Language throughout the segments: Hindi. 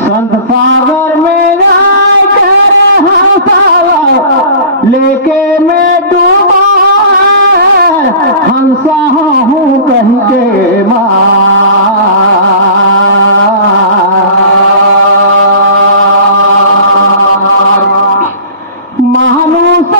संत सागर में जाकर हंसावा लेके मैं डूबा हंसा हूँ कहीं के मानुसा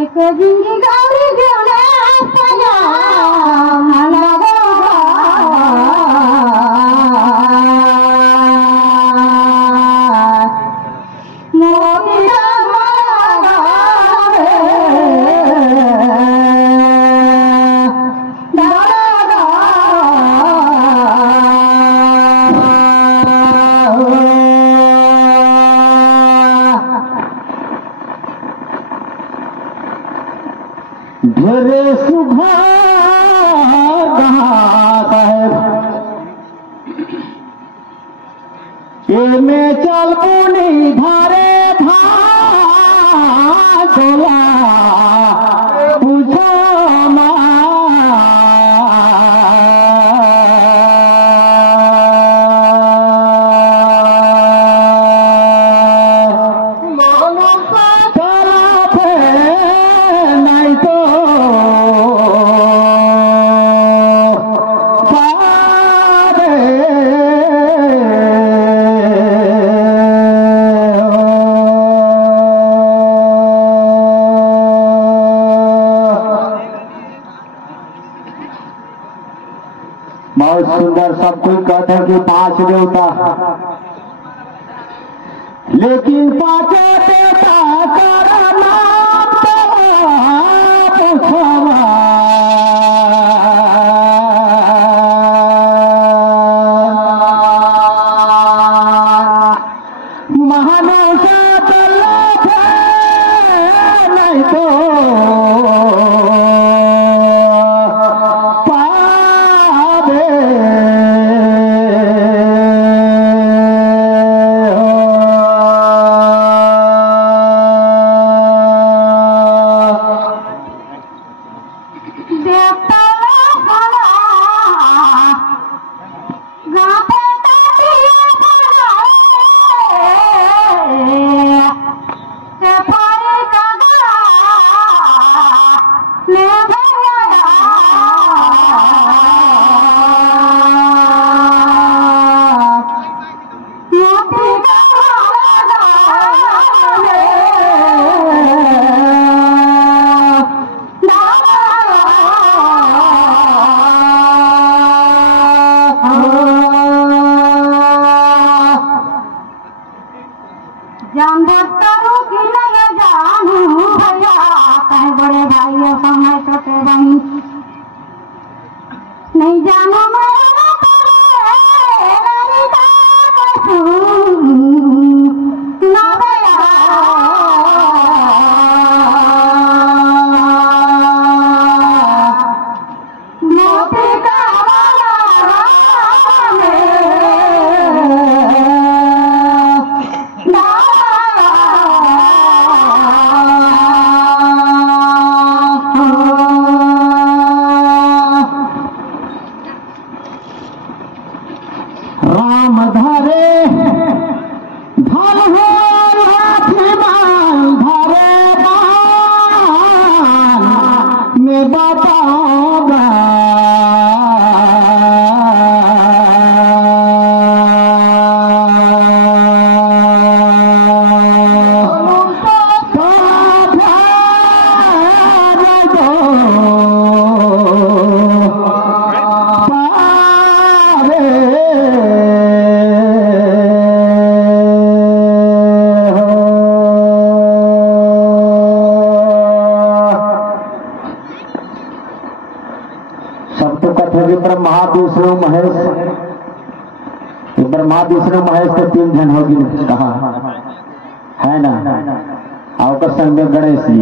एक जिंगी गावरी घेऊन असताना मला ढेरे सुबह साहेब ये में चल पुनी धारे भाला पूछो बहुत सुंदर। सब कोई कहते हैं कि 5 देवता, लेकिन 5 देवता का नाम तो महानुषा नहीं तो जान करो कि नहीं जानू भैया कहीं बड़े भाइयों समय छोटे बहन नहीं जानो मैं No सब तो कहते हैं ब्रह्मा विष्णु महेश, ब्रह्मा विष्णु महेश तो 3 जन होगी कहा है ना, और संग में गणेश जी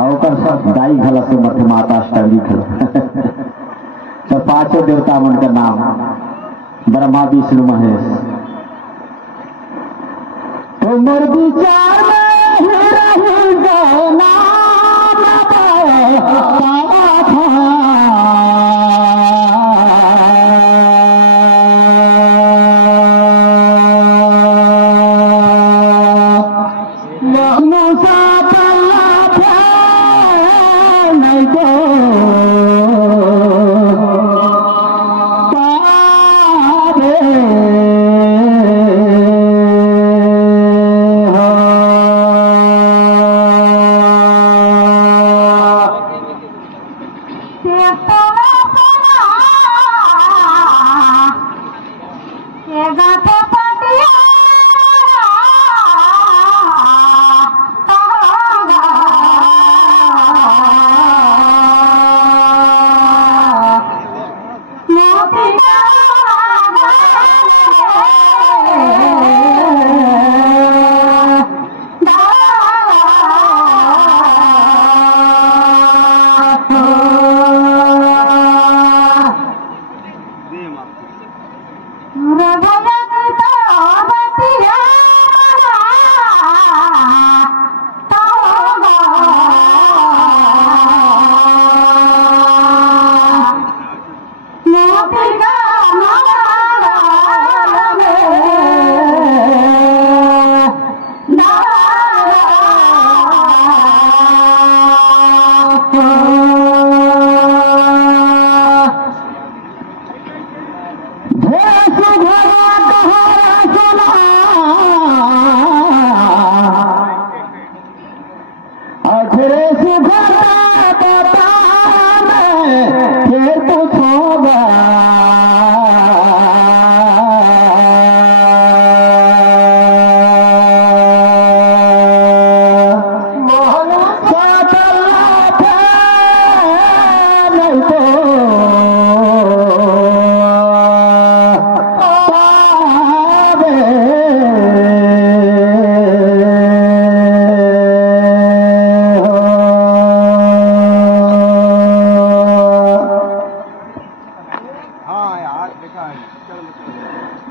और सब दाई घला से मध्य माता अष्टमी तो 5 देवता मन का नाम ब्रह्मा विष्णु महेश। तो मोर विचार में रही गना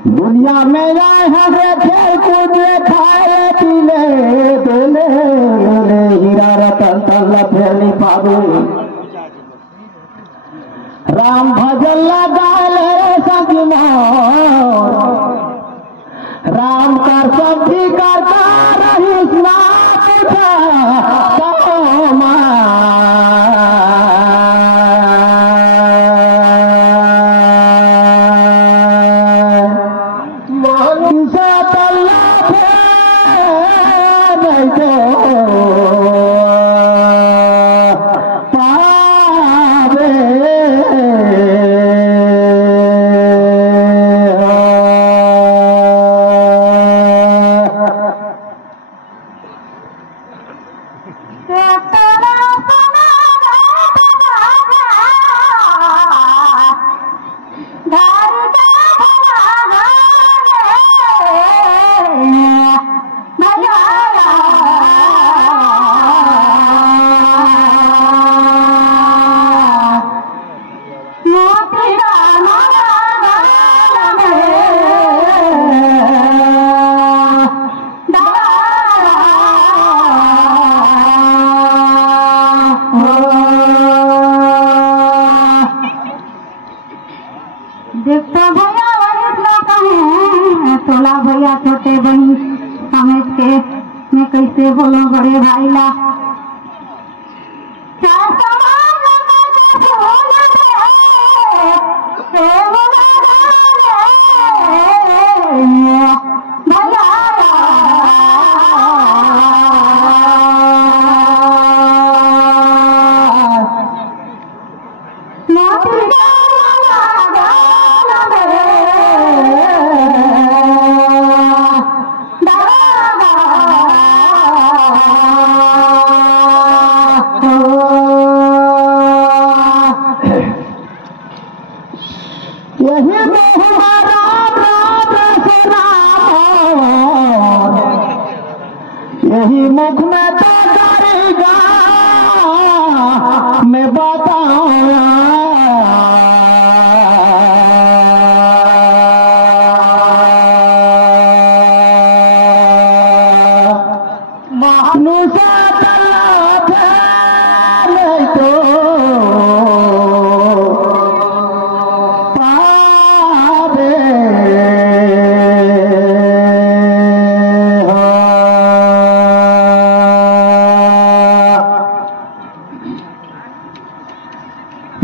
दुनिया में आए हैं खेल कूद खाए पीले देले हीरा रतन तल फैली पाबू राम भजन लगाले सजनो राम कर सब ठीक करता रही देखो भैया वही लोग हैं तोला भैया छोटे बहन समझ के मैं कैसे बोलो बड़े भाई ला यही मोह राम राम से राम, यही मुख में तो करेगा मैं बताऊं। मनुष्य तलाश नहीं तो पावे हो।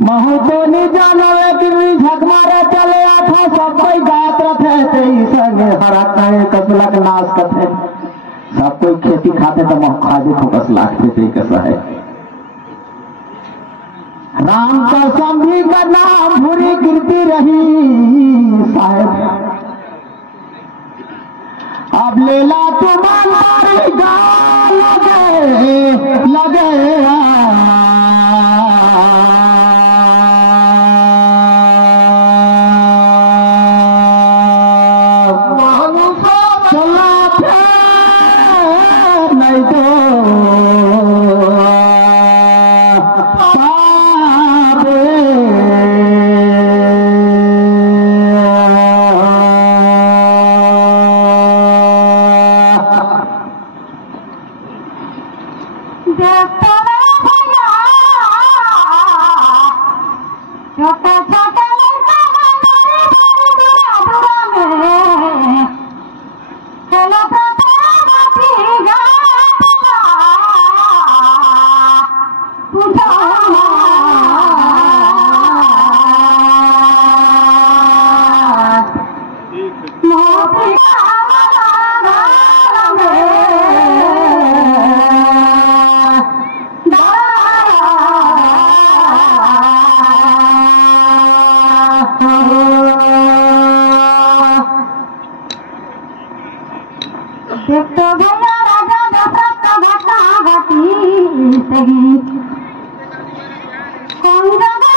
महू तो नहीं जानो लेकिन झक मारे चले आठो सब कोई गात रथे ते संगे हरा काहे कपलक नाश करते सब कोई खेती खाते तो मह खादे फोकस लाखते थे कैसा है। राम का संभी का नाम भूरी गिरती रही साहेब, अब लेला तुम्हारी गाल लगे नहीं तो छोटा छोटा लड़का दूरा में चलो एक तो भैया राजा दशरथ का घटना घटी सही कौन जगह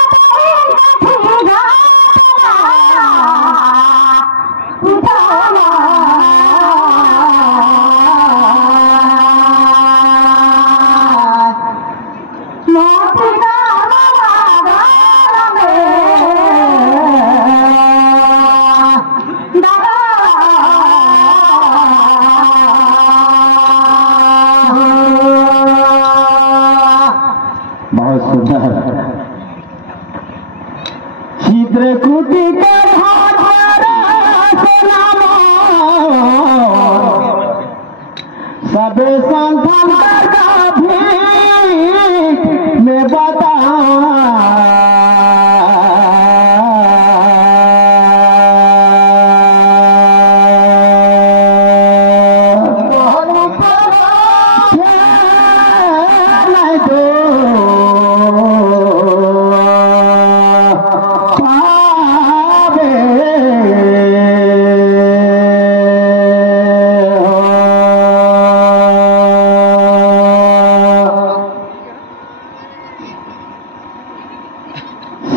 बहुत सुंदर चित्रकूटी के घाट पर सबे संथन का भीख में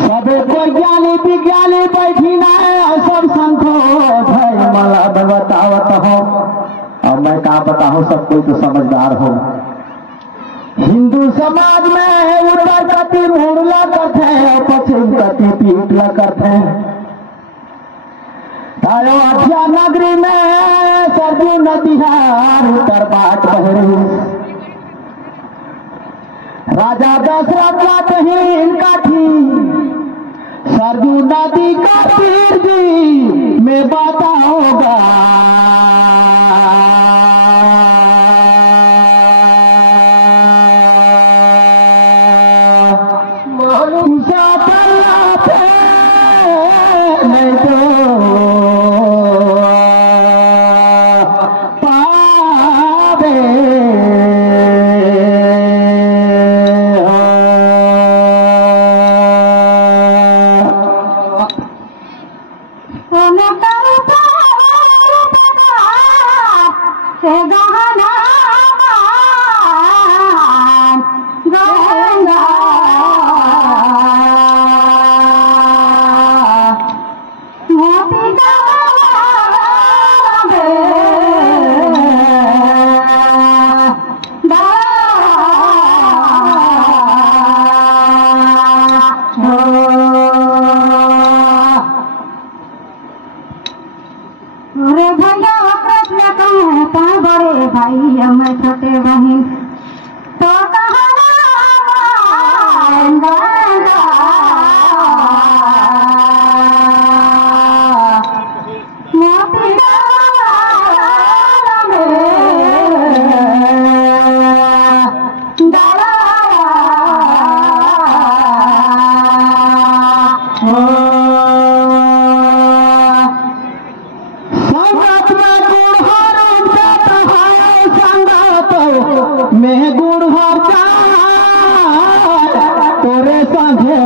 सबे कोई ज्ञानी विज्ञानी बैठी ना सब संतोष है मला बतावत हो और मैं कहा बताऊं सब कोई तो समझदार हो। हिंदू समाज में उत्तर कति मुड़ला करते हैं पश्चिम कति पीटला करते हैं। अयोध्या नगरी में सरजू नदिहार उत्तर बाट बहरी राजा दशरथ जाते ही इनका थी सरजू नदी का तीर जी में बताऊंगा। नहीं तो पावे भैया मैं छोटे बहन तो कहना मांगेगा। मोती डाला में डाला मैं गुड़ भर तोरे संगे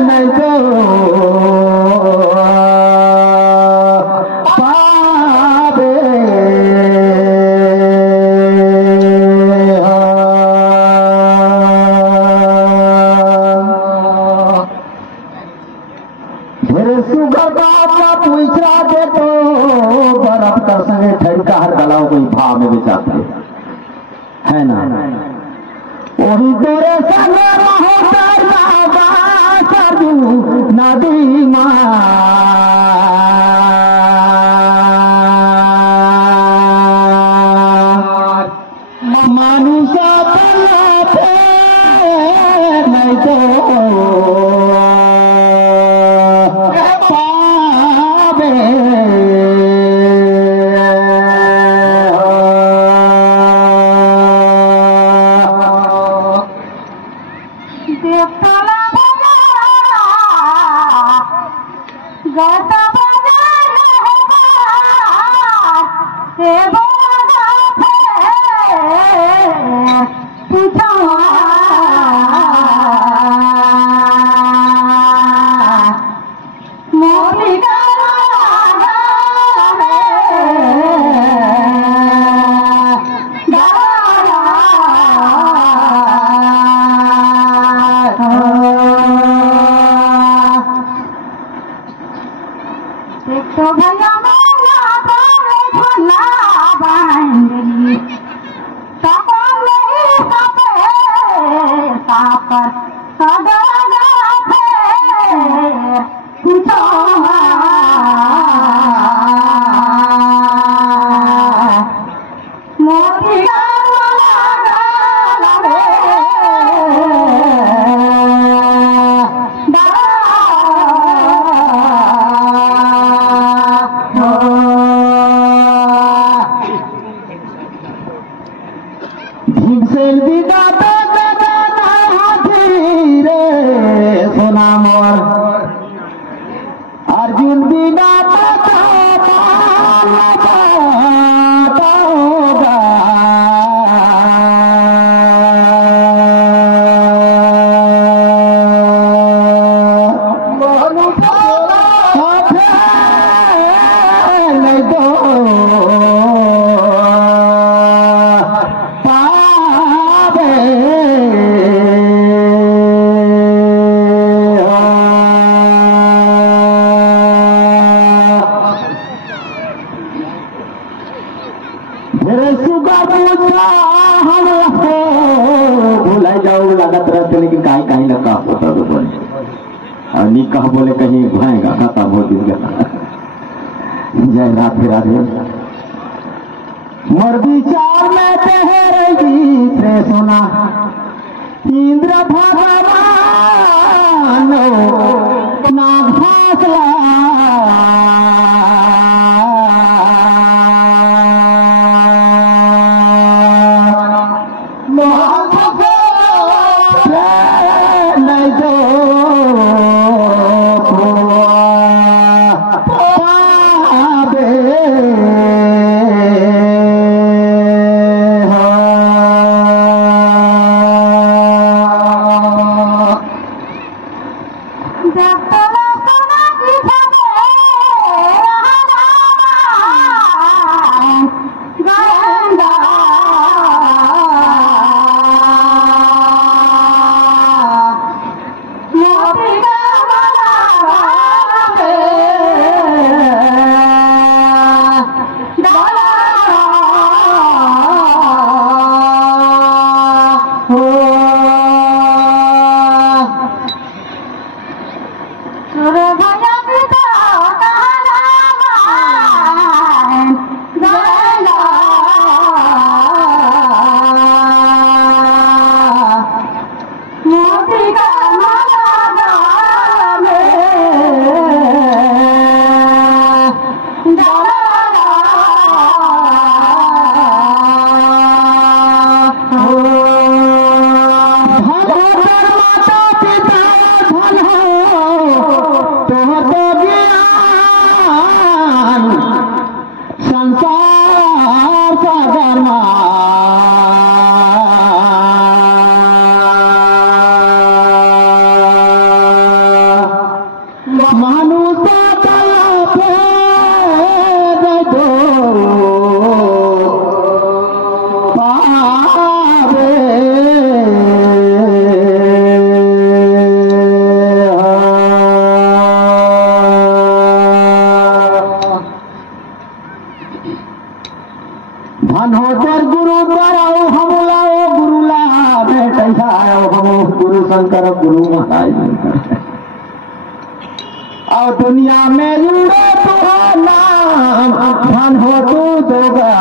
नहीं तो पावे सुगर का पूछा दे तो बर्फ का संगे ठंडा हर गलाव कोई भाव में बेचाते है ना। वही तेरे संगे सरजू नदी मानुष नहीं तो तो भैया मेरा बोले झोला बांधली सपा नहीं सपे सापर सदरा फेर पूछो मोती सोना मोर अर्जुन बिना नहीं तो भूला जाओ लागत रहते लेकिन कहीं कहीं लगा होता तो बोले और नी कह बोले कहीं भाएगा खाता बहुत दिन गया। जय राधे राधे मोर विचार में ठहरेगी से सोना इंद्र भगवान ना फासला नहीं तो धन हो तेर गुरु द्वारा हम लाओ गुरुला बेटा आयो हम गुरु शंकर गुरु महाराज और दुनिया में जुड़े तो नाम धन हो तू दोगा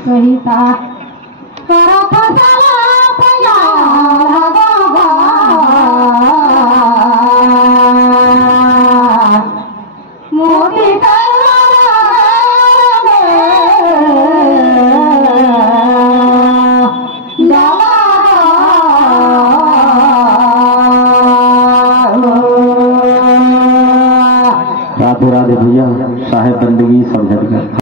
सहिता करत चला तैयार बाबा मोदी राधे राधे भैया साहेब बंदगी समझ